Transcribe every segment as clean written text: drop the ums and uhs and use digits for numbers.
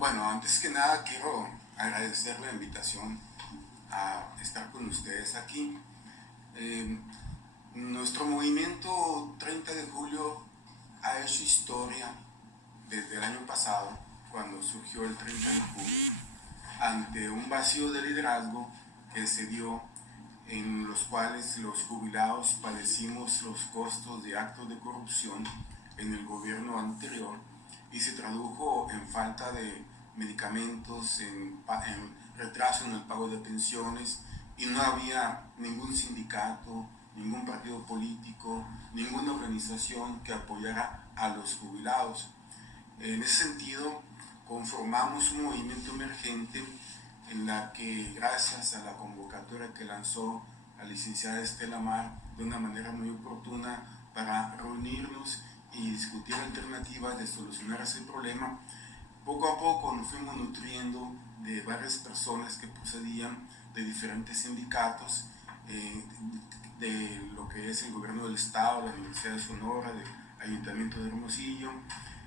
Bueno, antes que nada quiero agradecer la invitación a estar con ustedes aquí. Eh, Nuestro movimiento 30 de julio ha hecho historia desde el año pasado, cuando surgió el 30 de julio, ante un vacío de liderazgo que se dio, en los cuales los jubilados padecimos los costos de actos de corrupción en el gobierno anterior, y se tradujo en falta de medicamentos, en retraso en el pago de pensiones, y no había ningún sindicato, ningún partido político, ninguna organización que apoyara a los jubilados. En ese sentido, conformamos un movimiento emergente en la que, gracias a la convocatoria que lanzó la licenciada Estela Mar de una manera muy oportuna para reunirnos y discutir alternativas de solucionar ese problema, poco a poco nos fuimos nutriendo de varias personas que procedían de diferentes sindicatos, eh, de lo que es el gobierno del estado, la Universidad de Sonora, del Ayuntamiento de Hermosillo,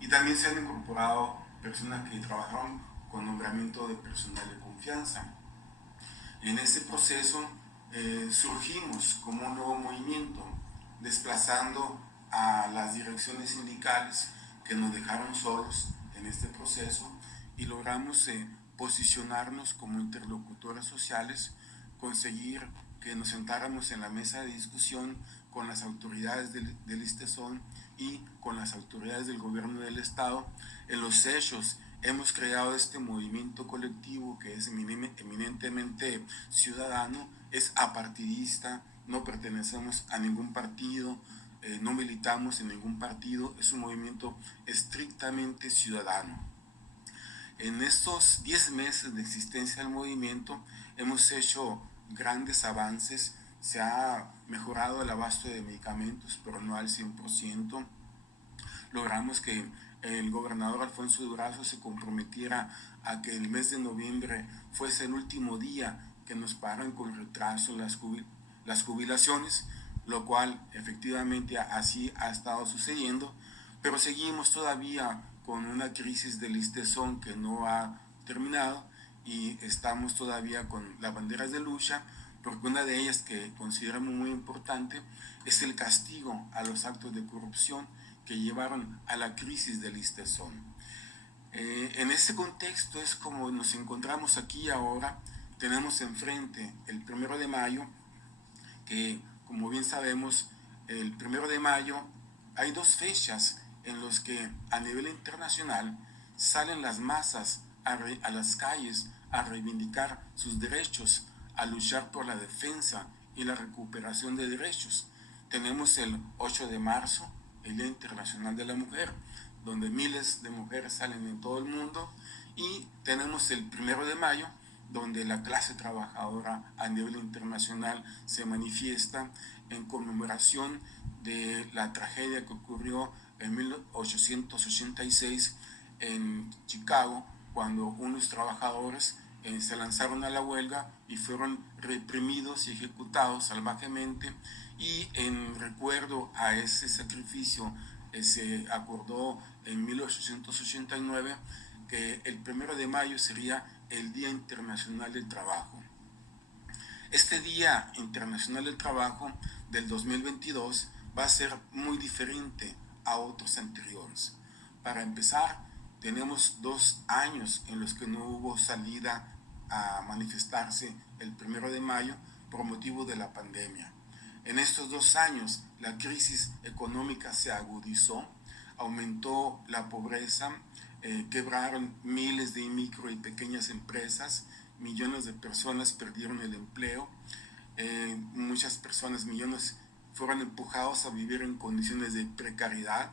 y también se han incorporado personas que trabajaron con nombramiento de personal de confianza. En este proceso surgimos como un nuevo movimiento, desplazando a las direcciones sindicales que nos dejaron solos en este proceso, y logramos posicionarnos como interlocutores sociales, conseguir que nos sentáramos en la mesa de discusión con las autoridades del ISTESON y con las autoridades del gobierno del estado. En los hechos hemos creado este movimiento colectivo que es eminentemente ciudadano, es apartidista, no pertenecemos a ningún partido, no militamos en ningún partido, es un movimiento estrictamente ciudadano. En estos 10 meses de existencia del movimiento hemos hecho grandes avances. Se ha mejorado el abasto de medicamentos, pero no al 100%. Logramos que el gobernador Alfonso Durazo se comprometiera a que el mes de noviembre fuese el último día que nos paran con retraso las jubilaciones, lo cual efectivamente así ha estado sucediendo, pero seguimos todavía con una crisis del ISTESON que no ha terminado, y estamos todavía con las banderas de lucha, porque una de ellas que consideramos muy importante es el castigo a los actos de corrupción que llevaron a la crisis del ISTESON. En este contexto es como nos encontramos aquí ahora. Tenemos enfrente el 1 de mayo, que como bien sabemos, el 1 de mayo hay dos fechas en las que a nivel internacional salen las masas a las calles a reivindicar sus derechos, a luchar por la defensa y la recuperación de derechos. Tenemos el 8 de marzo, el Día Internacional de la Mujer, donde miles de mujeres salen en todo el mundo, y tenemos el 1 de mayo, donde la clase trabajadora a nivel internacional se manifiesta en conmemoración de la tragedia que ocurrió en 1886 en Chicago, cuando unos trabajadores se lanzaron a la huelga y fueron reprimidos y ejecutados salvajemente, y en recuerdo a ese sacrificio se acordó en 1889 que el 1 de mayo sería el Día Internacional del Trabajo. Este Día Internacional del Trabajo del 2022 va a ser muy diferente a otros anteriores. Para empezar, tenemos 2 años en los que no hubo salida a manifestarse el 1 de mayo por motivo de la pandemia. En estos 2 años la crisis económica se agudizó, aumentó la pobreza, quebraron miles de micro y pequeñas empresas, millones de personas perdieron el empleo, muchas personas, millones, fueron empujados a vivir en condiciones de precariedad,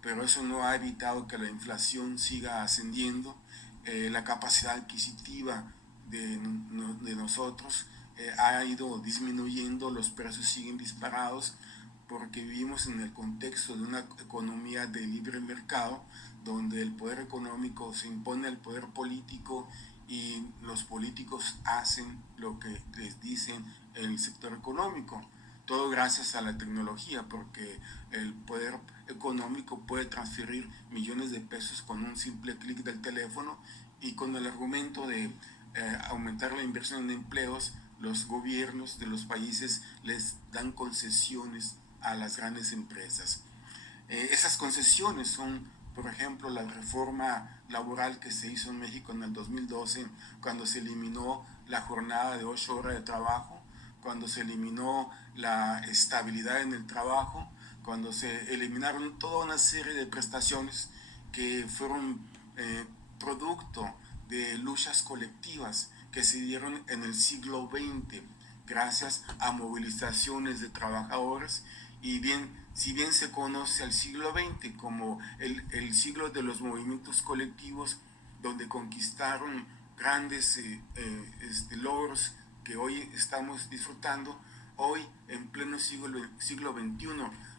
pero eso no ha evitado que la inflación siga ascendiendo. La capacidad adquisitiva de nosotros ha ido disminuyendo, los precios siguen disparados, porque vivimos en el contexto de una economía de libre mercado, donde el poder económico se impone al poder político y los políticos hacen lo que les dicen el sector económico. Todo gracias a la tecnología, porque el poder económico puede transferir millones de pesos con un simple clic del teléfono, y con el argumento de aumentar la inversión en empleos, los gobiernos de los países les dan concesiones a las grandes empresas. Esas concesiones son, por ejemplo, la reforma laboral que se hizo en México en el 2012, cuando se eliminó la jornada de 8 horas de trabajo, cuando se eliminó la estabilidad en el trabajo, cuando se eliminaron toda una serie de prestaciones que fueron producto de luchas colectivas que se dieron en el siglo XX gracias a movilizaciones de trabajadores. Y si bien se conoce al siglo XX como el siglo de los movimientos colectivos, donde conquistaron grandes logros que hoy estamos disfrutando, hoy en pleno siglo XXI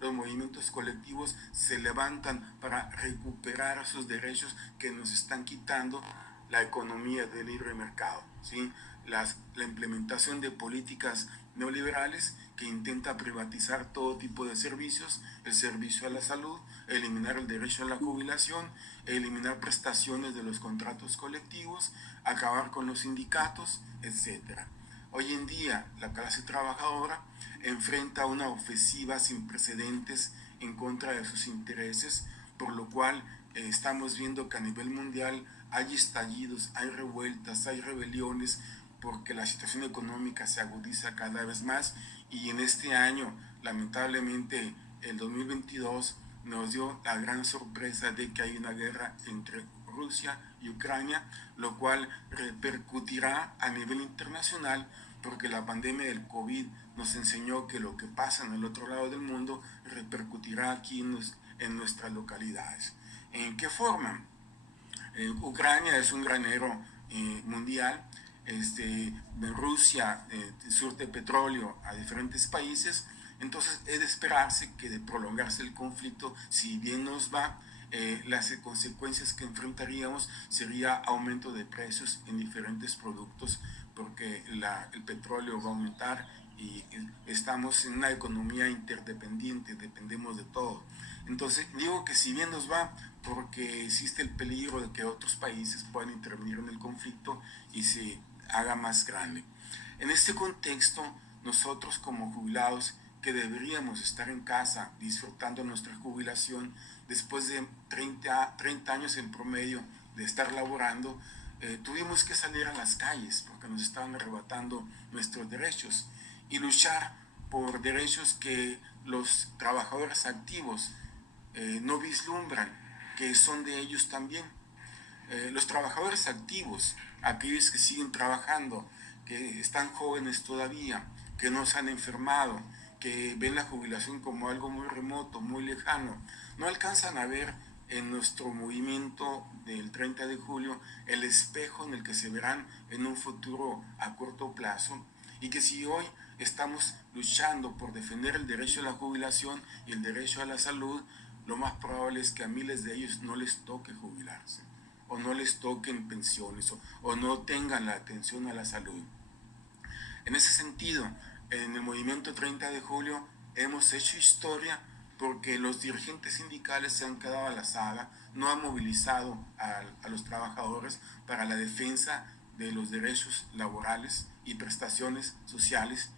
los movimientos colectivos se levantan para recuperar esos derechos que nos están quitando la economía del libre mercado, ¿sí? La implementación de políticas neoliberales que intenta privatizar todo tipo de servicios, el servicio a la salud, eliminar el derecho a la jubilación, eliminar prestaciones de los contratos colectivos, acabar con los sindicatos, etc. Hoy en día la clase trabajadora enfrenta una ofensiva sin precedentes en contra de sus intereses, por lo cual estamos viendo que a nivel mundial hay estallidos, hay revueltas, hay rebeliones, porque la situación económica se agudiza cada vez más. Y en este año, lamentablemente, el 2022 nos dio la gran sorpresa de que hay una guerra entre Rusia y Ucrania, lo cual repercutirá a nivel internacional, porque la pandemia del COVID nos enseñó que lo que pasa en el otro lado del mundo repercutirá aquí en nuestras localidades. ¿En qué forma? Ucrania es un granero mundial. Rusia surte petróleo a diferentes países. Entonces es de esperarse que, de prolongarse el conflicto, si bien nos va, las consecuencias que enfrentaríamos sería aumento de precios en diferentes productos, porque el petróleo va a aumentar y estamos en una economía interdependiente, dependemos de todo. Entonces digo que si bien nos va, porque existe el peligro de que otros países puedan intervenir en el conflicto y se haga más grande. En este contexto, nosotros como jubilados, que deberíamos estar en casa disfrutando nuestra jubilación después de 30 años en promedio de estar laborando, tuvimos que salir a las calles porque nos estaban arrebatando nuestros derechos y luchar por derechos que los trabajadores activos no vislumbran que son de ellos también. Los trabajadores activos, aquellos que siguen trabajando, que están jóvenes todavía, que no se han enfermado, que ven la jubilación como algo muy remoto, muy lejano, no alcanzan a ver en nuestro movimiento del 30 de julio el espejo en el que se verán en un futuro a corto plazo, y que si hoy estamos luchando por defender el derecho a la jubilación y el derecho a la salud, lo más probable es que a miles de ellos no les toque jubilarse, o no les toquen pensiones, o no tengan la atención a la salud. En ese sentido, en el movimiento 30 de julio hemos hecho historia porque los dirigentes sindicales se han quedado a la saga, no han movilizado a los trabajadores para la defensa de los derechos laborales y prestaciones sociales,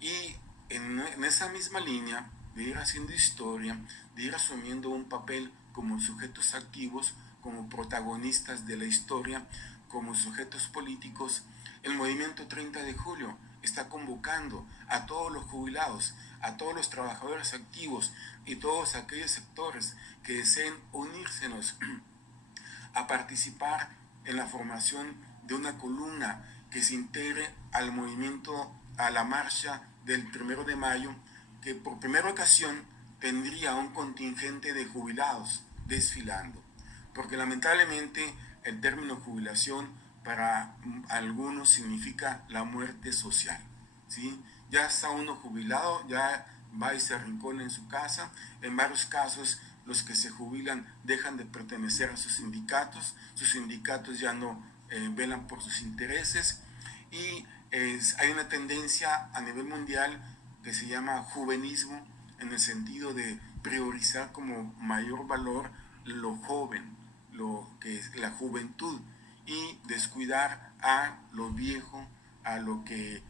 y en esa misma línea de ir haciendo historia, de ir asumiendo un papel como sujetos activos, como protagonistas de la historia, como sujetos políticos, el movimiento 30 de julio está convocando a todos los jubilados, a todos los trabajadores activos y todos aquellos sectores que deseen unírsenos a participar en la formación de una columna que se integre al movimiento, a la marcha del 1 de mayo, que por primera ocasión tendría un contingente de jubilados desfilando, porque lamentablemente el término jubilación para algunos significa la muerte social, ¿sí? Ya está uno jubilado, ya va y se arrincona en su casa. En varios casos los que se jubilan dejan de pertenecer a sus sindicatos ya no velan por sus intereses, y hay una tendencia a nivel mundial que se llama juvenismo, en el sentido de priorizar como mayor valor lo joven, lo que es la juventud, y descuidar a lo viejo, a lo que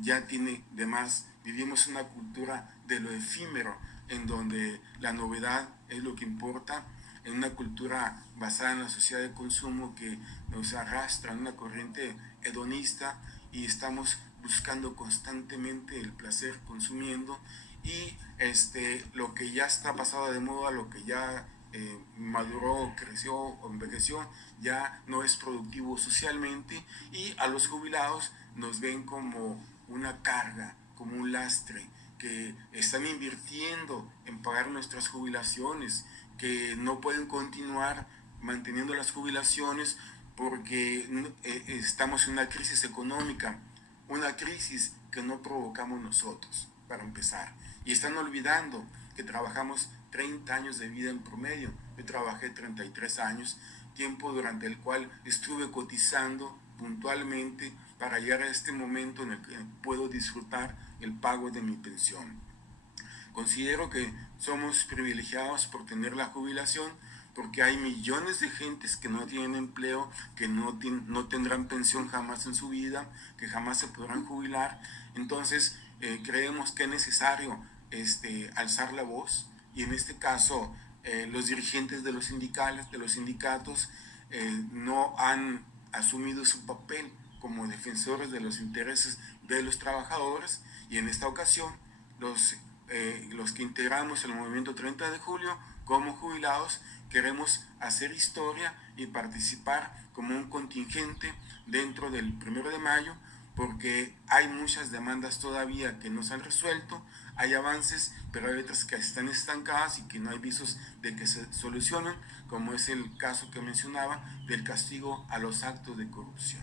ya tiene de más. Vivimos una cultura de lo efímero, en donde la novedad es lo que importa, en una cultura basada en la sociedad de consumo que nos arrastra en una corriente hedonista, y estamos buscando constantemente el placer consumiendo, y lo que ya está pasado de moda, lo que ya maduró, creció o envejeció, ya no es productivo socialmente, y a los jubilados nos ven como una carga, como un lastre, que están invirtiendo en pagar nuestras jubilaciones, que no pueden continuar manteniendo las jubilaciones porque estamos en una crisis económica, una crisis que no provocamos nosotros, para empezar. Y están olvidando que trabajamos 30 años de vida en promedio. Yo trabajé 33 años, tiempo durante el cual estuve cotizando puntualmente para llegar a este momento en el que puedo disfrutar el pago de mi pensión. Considero que somos privilegiados por tener la jubilación, porque hay millones de gentes que no tienen empleo, que no tendrán pensión jamás en su vida, que jamás se podrán jubilar. Entonces, creemos que es necesario alzar la voz, y en este caso los dirigentes de los sindicatos no han asumido su papel como defensores de los intereses de los trabajadores, y en esta ocasión los que integramos el movimiento 30 de julio como jubilados queremos hacer historia y participar como un contingente dentro del 1 de mayo, porque hay muchas demandas todavía que no se han resuelto, hay avances, pero hay otras que están estancadas y que no hay visos de que se solucionen, como es el caso que mencionaba del castigo a los actos de corrupción.